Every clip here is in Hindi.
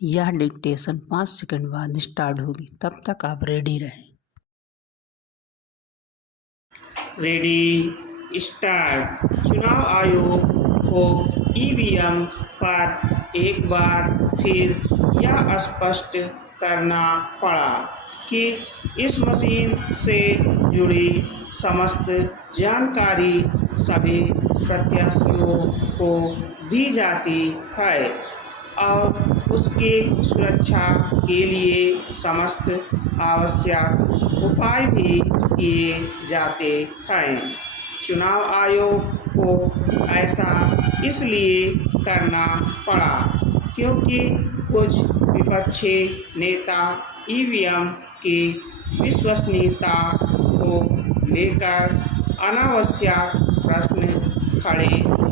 यह डिक्टेशन 5 सेकंड बाद स्टार्ट होगी, तब तक आप रेडी रहें। Ready start. चुनाव आयोग को ईवीएम पर एक बार फिर यह स्पष्ट करना पड़ा कि इस मशीन से जुड़ी समस्त जानकारी सभी प्रत्याशियों को दी जाती है और उसके सुरक्षा के लिए समस्त आवश्यक उपाय भी किए जाते हैं। चुनाव आयोग को ऐसा इसलिए करना पड़ा क्योंकि कुछ विपक्षी नेता ईवीएम की विश्वसनीयता को लेकर अनावश्यक प्रश्न खड़े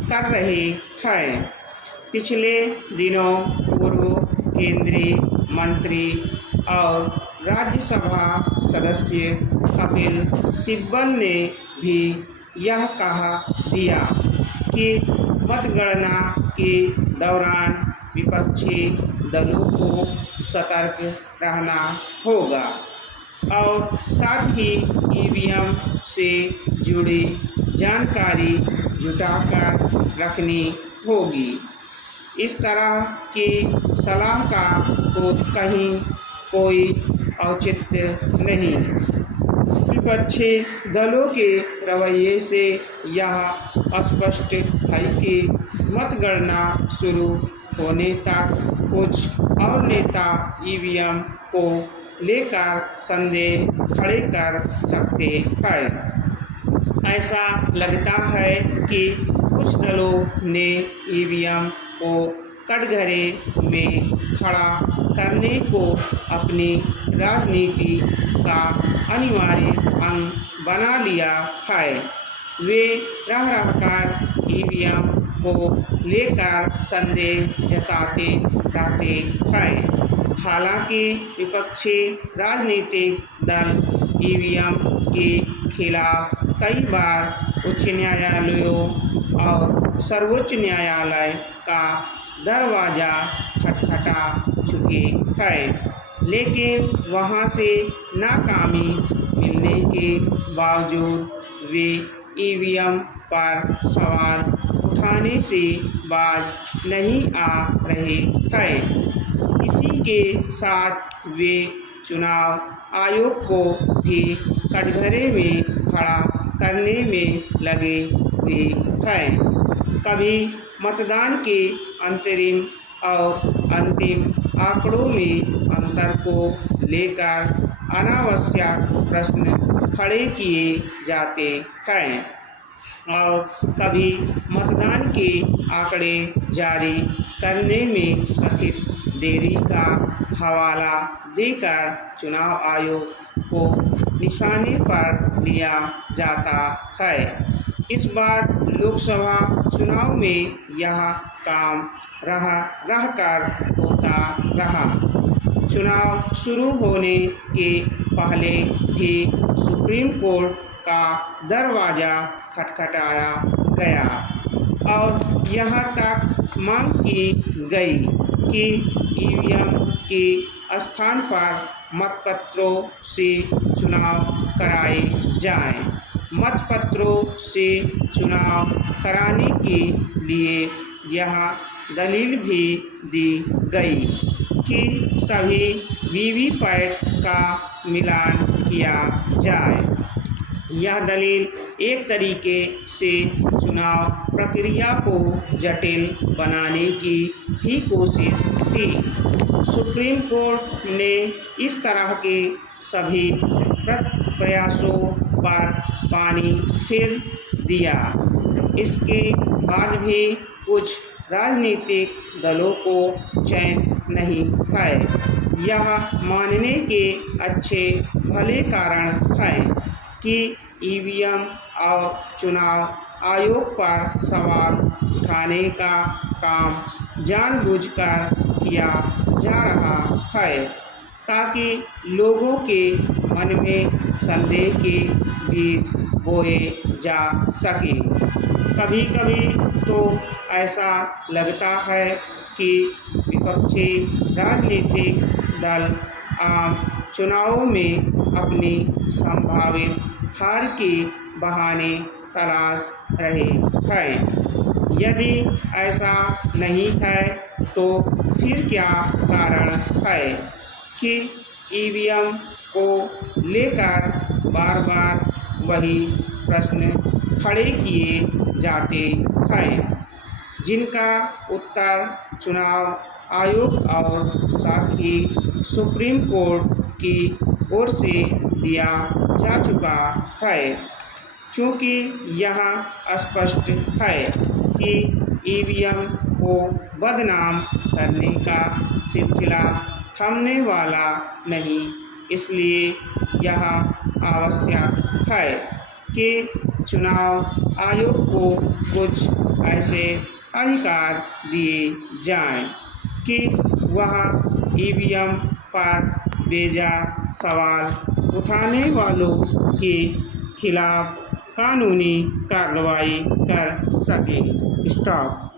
कर रहे हैं। पिछले दिनों पूर्व केंद्रीय मंत्री और राज्यसभा सदस्य कपिल सिब्बल ने भी यह कहा दिया कि मतगणना के दौरान विपक्षी दलों को सतर्क रहना होगा और साथ ही ईवीएम से जुड़ी जानकारी जुटाकर रखनी होगी। इस तरह की सलाह का कहीं कोई औचित्य नहीं। विपक्षी दलों के रवैये से यह स्पष्ट है कि मतगणना शुरू होने तक कुछ और नेता ईवीएम को लेकर संदेह खड़े कर सकते हैं। ऐसा लगता है कि कुछ दलों ने ईवीएम को कटघरे में खड़ा करने को अपनी राजनीति का अनिवार्य अंग बना लिया है। वे रह रहकर ईवीएम को लेकर संदेह जताते रहते हैं। हालांकि विपक्षी राजनीतिक दल ईवीएम के खिलाफ कई बार उच्च न्यायालयों और सर्वोच्च न्यायालय का दरवाज़ा खटखटा चुके हैं, लेकिन वहां से नाकामी मिलने के बावजूद वे ईवीएम पर सवाल उठाने से बाज नहीं आ रहे हैं। इसी के साथ वे चुनाव आयोग को भी कटघरे में खड़ा करने में लगे हुए हैं। कभी मतदान के अंतरिम और अंतिम आंकड़ों में अंतर को लेकर अनावश्यक प्रश्न खड़े किए जाते हैं और कभी मतदान के आंकड़े जारी करने में कथित देरी का हवाला देकर चुनाव आयोग को निशाने पर लिया जाता है। इस बार लोकसभा चुनाव में यह काम रहकर होता रहा। चुनाव शुरू होने के पहले भी सुप्रीम कोर्ट का दरवाज़ा खटखटाया गया और यहाँ तक मांग की गई कि ईवीएम के स्थान पर मतपत्रों से चुनाव कराए जाएं। मतपत्रों से चुनाव कराने के लिए यह दलील भी दी गई कि सभी वीवीपैट का मिलान किया जाए। यह दलील एक तरीके से चुनाव प्रक्रिया को जटिल बनाने की ही कोशिश थी। सुप्रीम कोर्ट ने इस तरह के सभी प्रयासों पर पानी फिर दिया। इसके बाद भी कुछ राजनीतिक दलों को चैन नहीं है। यह मानने के अच्छे भले कारण हैं कि ईवीएम और चुनाव आयोग पर सवाल उठाने का काम जानबूझकर किया जा रहा है ताकि लोगों के मन में संदेह के बीज बोए जा सके। कभी कभी तो ऐसा लगता है कि विपक्षी राजनीतिक दल आम चुनावों में अपनी संभावित हार के बहाने तलाश रहे हैं। यदि ऐसा नहीं है तो फिर क्या कारण है कि ईवीएम को लेकर बार बार वही प्रश्न खड़े किए जाते हैं, जिनका उत्तर चुनाव आयोग और साथ ही सुप्रीम कोर्ट की ओर से दिया जा चुका है। चूँकि यह स्पष्ट है कि ईवीएम को बदनाम करने का सिलसिला थमने वाला नहीं, इसलिए यह आवश्यक है कि चुनाव आयोग को कुछ ऐसे अधिकार दिए जाएं कि वह ईवीएम पर बेजा सवाल उठाने वालों के खिलाफ कानूनी कार्रवाई कर सके। स्टॉप।